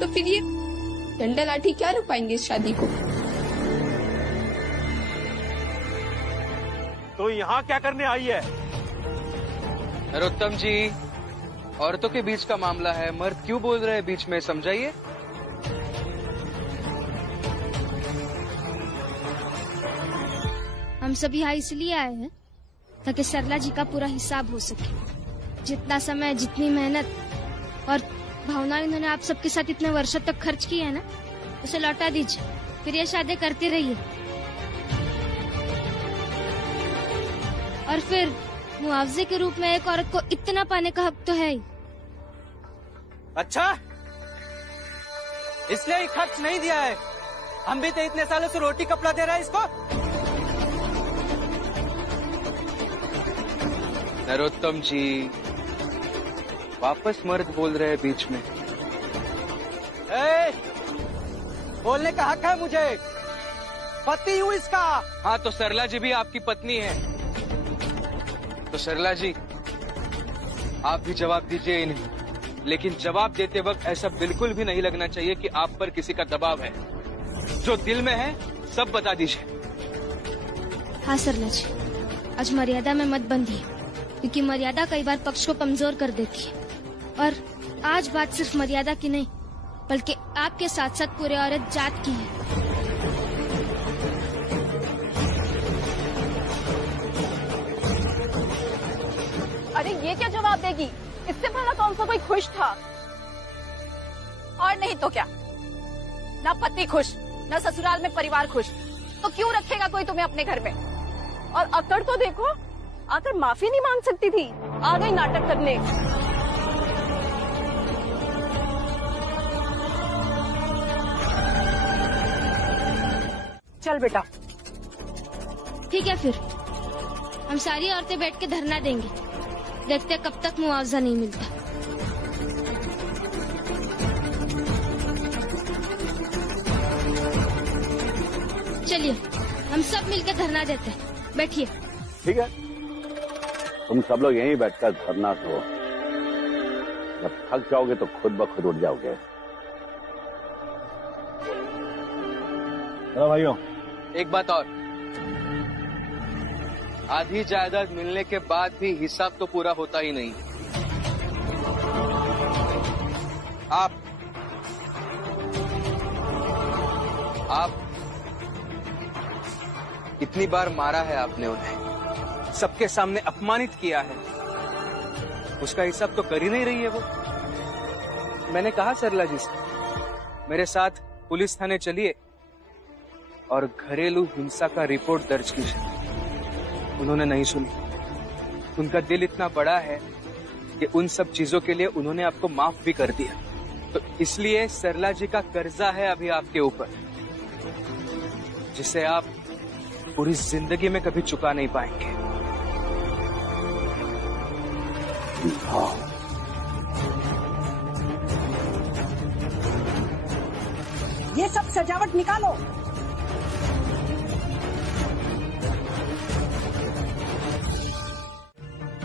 तो फिर ये डंडा लाठी क्या रुकवाएंगे इस शादी को? तो यहाँ क्या करने आई है? नरोत्तम जी, औरतों के बीच का मामला है, मर्द क्यों बोल रहे हैं बीच में, समझाइए। हम सब यहाँ इसलिए आए हैं ताकि सरला जी का पूरा हिसाब हो सके। जितना समय, जितनी मेहनत और भावना इन्होंने आप सबके साथ इतने वर्षों तक खर्च की है ना, उसे लौटा दीजिए, फिर ये शादी करते रहिए। और फिर मुआवजे के रूप में एक औरत को इतना पाने का हक तो है ही। अच्छा, इसलिए ही खर्च नहीं दिया है। हम भी तो इतने सालों से रोटी कपड़ा दे रहे हैं इसको। नरोत्तम जी, वापस मर्द बोल रहे हैं बीच में। बोलने का हक है मुझे, पति हूँ इसका। हाँ, तो सरला जी भी आपकी पत्नी है। तो सरला जी, आप भी जवाब दीजिए इन्हें, लेकिन जवाब देते वक्त ऐसा बिल्कुल भी नहीं लगना चाहिए कि आप पर किसी का दबाव है। जो दिल में है सब बता दीजिए। हाँ सरला जी, आज मर्यादा में मत बंधिए, क्योंकि मर्यादा कई बार पक्ष को कमजोर कर देती है। और आज बात सिर्फ मर्यादा की नहीं, बल्कि आपके साथ साथ पूरे औरत जात की है। अरे ये क्या जवाब देगी? इससे पहले कौन सा कोई खुश था? और नहीं तो क्या, ना पति खुश, ना ससुराल में परिवार खुश, तो क्यों रखेगा कोई तुम्हें अपने घर में? और अकड़ तो देखो, आकर माफी नहीं मांग सकती थी, आ गई नाटक करने। चल बेटा। ठीक है, फिर हम सारी औरतें बैठ के धरना देंगे, देखते कब तक मुआवजा नहीं मिलता। चलिए, हम सब मिलकर धरना देते हैं। बैठिए। ठीक है, तुम सब लोग यहीं बैठकर धरना दो। जब थक जाओगे तो खुद ब खुद उठ जाओगे। चलो भाइयों। एक बात और, आधी जायदाद मिलने के बाद भी हिसाब तो पूरा होता ही नहीं। आप कितनी बार मारा है आपने उन्हें, सबके सामने अपमानित किया है, उसका हिसाब तो कर ही नहीं रही है वो। मैंने कहा सरला जी से, मेरे साथ पुलिस थाने चलिए और घरेलू हिंसा का रिपोर्ट दर्ज कीजिए। उन्होंने नहीं सुनी। उनका दिल इतना बड़ा है कि उन सब चीजों के लिए उन्होंने आपको माफ भी कर दिया। तो इसलिए सरला जी का कर्जा है अभी आपके ऊपर, जिसे आप पूरी जिंदगी में कभी चुका नहीं पाएंगे। ये सब सजावट निकालो।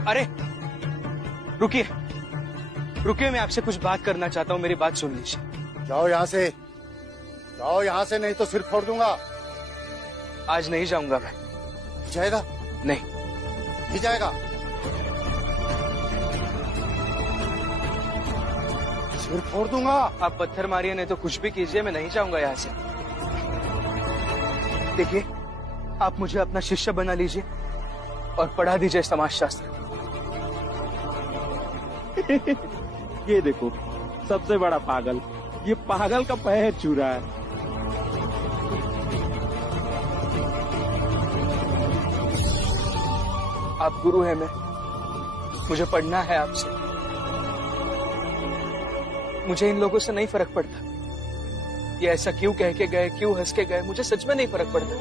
अरे रुकिए रुकिए, मैं आपसे कुछ बात करना चाहता हूँ, मेरी बात सुन लीजिए। जाओ यहाँ से, जाओ यहाँ से, नहीं तो सिर फोड़ दूंगा। आज नहीं जाऊंगा मैं। जाएगा? नहीं। नहीं जाएगा? सिर फोड़ दूंगा। आप पत्थर मारिए, नहीं तो कुछ भी कीजिए, मैं नहीं जाऊंगा यहाँ से। देखिए, आप मुझे अपना शिष्य बना लीजिए और पढ़ा दीजिए समाजशास्त्र। ये देखो, सबसे बड़ा पागल, ये पागल का पैर छू रहा है। आप गुरु हैं, मैं मुझे पढ़ना है आपसे। मुझे इन लोगों से नहीं फर्क पड़ता, ये ऐसा क्यों कह के गए, क्यों हंस के गए, मुझे सच में नहीं फर्क पड़ता।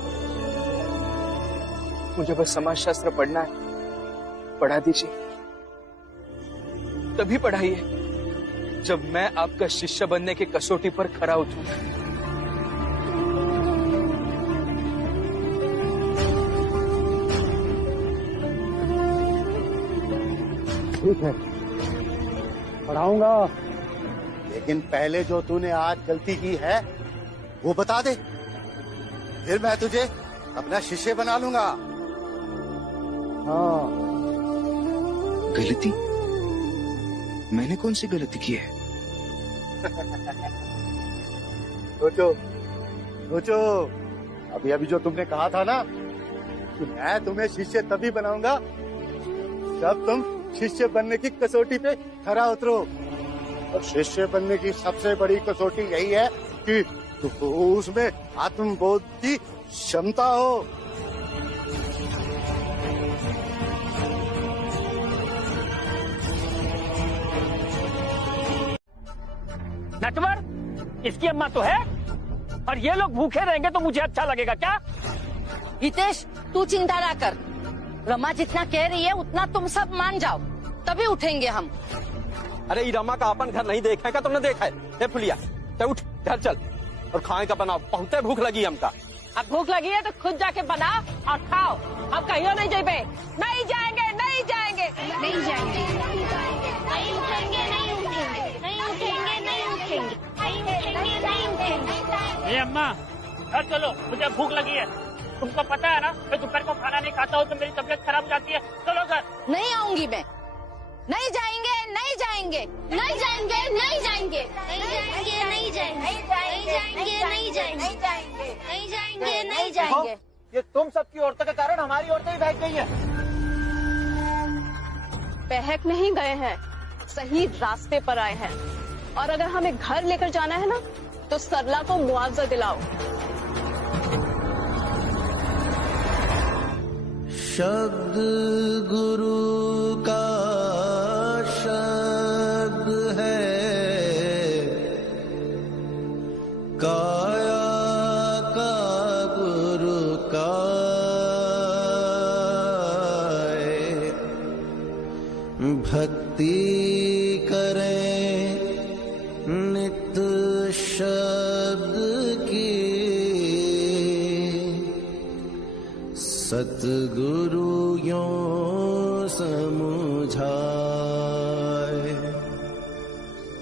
मुझे बस समाजशास्त्र पढ़ना है, पढ़ा दीजिए। तभी पढ़ाइए जब मैं आपका शिष्य बनने की कसौटी पर खरा उतरूंगा। ठीक है, पढ़ाऊंगा, लेकिन पहले जो तूने आज गलती की है वो बता दे, फिर मैं तुझे अपना शिष्य बना लूंगा। हाँ। गलती? मैंने कौन सी गलती की है? सोचो सोचो, अभी अभी जो तुमने कहा था ना कि मैं तुम्हें शिष्य तभी बनाऊंगा जब तुम शिष्य बनने की कसौटी पे खरा उतरो। और शिष्य बनने की सबसे बड़ी कसौटी यही है कि उसमें आत्मबोध की क्षमता हो। नटवर, इसकी अम्मा तो है, और ये लोग भूखे रहेंगे तो मुझे अच्छा लगेगा क्या? हितेश, तू चिंता ना कर, रमा जितना कह रही है उतना तुम सब मान जाओ, तभी उठेंगे हम। अरे ये रमा का अपन घर नहीं देखा है क्या तुमने? देखा है? ए फुलिया, तो उठ, घर चल और खाए का बनाओ, बहुत भूख लगी हमका। अब भूख लगी है तो खुद जाके बनाओ और खाओ। अब कहीं नहीं जाइए। नहीं जाएंगे, नहीं जाएंगे, नहीं जाएंगे, नहीं उठेंगे, नहीं उठेंगे, नहीं उठेंगे, नहीं उठेंगे, नहीं उठेंगे, नहीं उठेंगे। ए अम्मा, घर चलो, मुझे भूख लगी है। तुमको पता है ना, मैं दोपहर को खाना नहीं खाता हूँ तो मेरी तबीयत खराब हो जाती है। चलो घर। नहीं आऊंगी मैं। नहीं जाएंगे, नहीं जाएंगे, नहीं जाएंगे, नहीं जाएंगे, नहीं जाएंगे, नहीं जाएंगे, नहीं जाएंगे, नहीं जाएंगे, नहीं जाएंगे, नहीं जाएंगे, नहीं जाएंगे। ये तुम सबकी औरतों के कारण हमारी औरतें भी बहक गई हैं। बहक नहीं गए हैं, सही रास्ते पर आए हैं। और अगर हमें घर लेकर जाना है ना, तो सरला को मुआवजा दिलाओ। शब्द गुरु का शब्द है, काया का गुरु काए, भक्ति करें नित शब्द की, सतगुरु यों समझाए,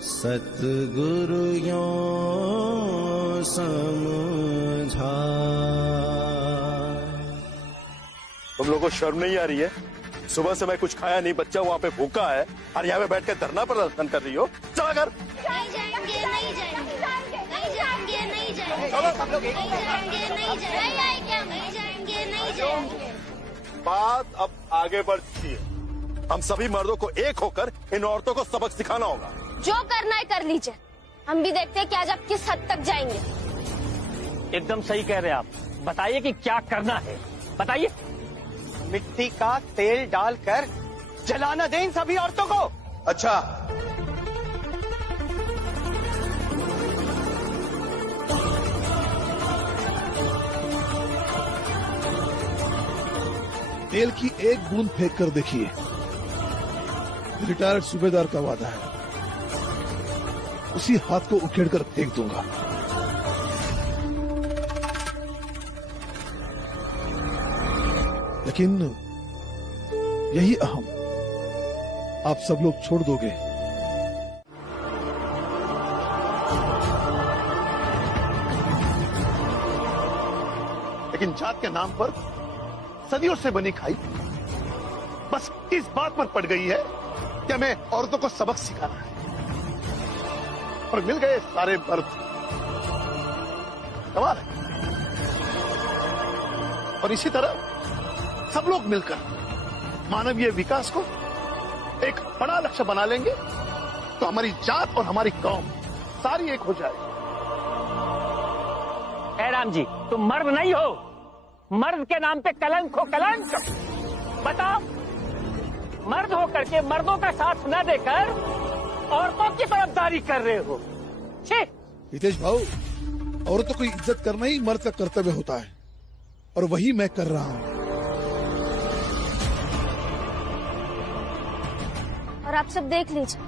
सतगुरु यों समझाए। तुम लोगों को शर्म नहीं आ रही है? सुबह से मैं कुछ खाया नहीं, बच्चा वहाँ पे भूखा है और यहाँ पे बैठ कर धरना प्रदर्शन कर रही हो। चला कर। नहीं जाएंगे, नहीं जाएंगे, नहीं जाएंगे, नहीं जाएंगे, चलो सब लोग। नहीं जाएंगे, नहीं जाएंगे, नहीं जाएंगे, नहीं जाएंगे। बात अब आगे बढ़ चुकी है। हम सभी मर्दों को एक होकर इन औरतों को सबक सिखाना होगा। जो करना है कर लीजिए, हम भी देखते हैं कि आज आप किस हद तक जाएंगे। एकदम सही कह रहे हैं आप। बताइए कि क्या करना है, बताइए। मिट्टी का तेल डालकर जलाना दें इन सभी औरतों को। अच्छा, तेल की एक बूंद फेंक कर देखिए, रिटायर्ड सूबेदार का वादा है, उसी हाथ को उखेड़ कर फेंक दूंगा। लेकिन यही अहम आप सब लोग छोड़ दोगे लेकिन जात के नाम पर सदियों से बनी खाई बस इस बात पर पड़ गई है कि हमें औरतों को सबक सिखाना है। और मिल गए सारे मर्द, कमाल है। और इसी तरह सब लोग मिलकर मानवीय विकास को एक बड़ा लक्ष्य बना लेंगे तो हमारी जात और हमारी कौम सारी एक हो जाएगी। ए राम जी, तुम मर्द नहीं हो, मर्द के नाम पे कलंक हो, कलंक। बताओ, मर्द होकर के मर्दों का साथ न देकर औरतों की तरफदारी कर रहे हो। हितेश भाऊ, औरतों की इज्जत करना ही मर्द का कर्तव्य होता है और वही मैं कर रहा हूँ। और आप सब देख लीजिए,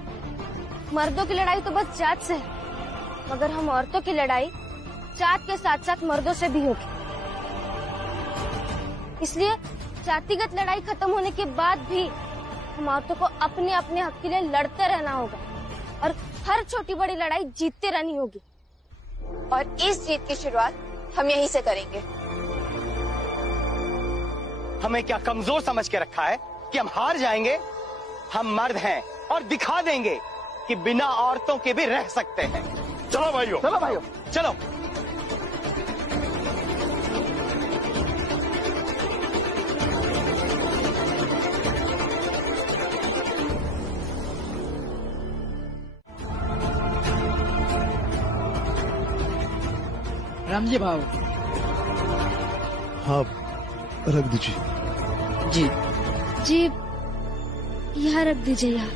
मर्दों की लड़ाई तो बस जात से है, मगर हम औरतों की लड़ाई जात के साथ साथ मर्दों से भी होगी। इसलिए जातिगत लड़ाई खत्म होने के बाद भी हम औरतों को अपने अपने हक के लिए लड़ते रहना होगा और हर छोटी बड़ी लड़ाई जीतते रहनी होगी। और इस जीत की शुरुआत हम यहीं से करेंगे। हमें क्या कमजोर समझ के रखा है कि हम हार जाएंगे? हम मर्द हैं और दिखा देंगे कि बिना औरतों के भी रह सकते हैं। चलो भाइयों, चलो भाइयों, चलो। रामजी भाव। हाँ, रख दीजिए। जी जी, यहाँ रख दीजिए। यहाँ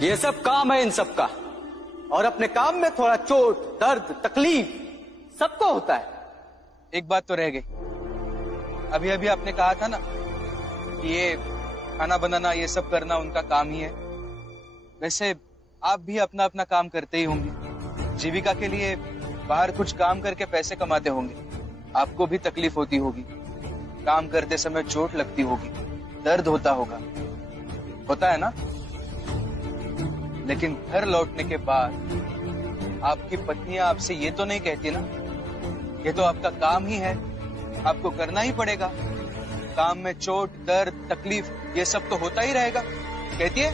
ये सब काम है इन सब का, और अपने काम में थोड़ा चोट, दर्द, तकलीफ सबको होता है। एक बात तो रह गई। अभी अभी आपने कहा था ना कि ये खाना बनाना, ये सब करना उनका काम ही है। वैसे आप भी अपना अपना काम करते ही होंगे, जीविका के लिए बाहर कुछ काम करके पैसे कमाते होंगे। आपको भी तकलीफ होती होगी, काम करते समय चोट लगती होगी, दर्द होता होगा, होता है ना? लेकिन घर लौटने के बाद आपकी पत्नियां आपसे ये तो नहीं कहती ना, ये तो आपका काम ही है, आपको करना ही पड़ेगा। काम में चोट, दर्द, तकलीफ ये सब तो होता ही रहेगा, कहती है?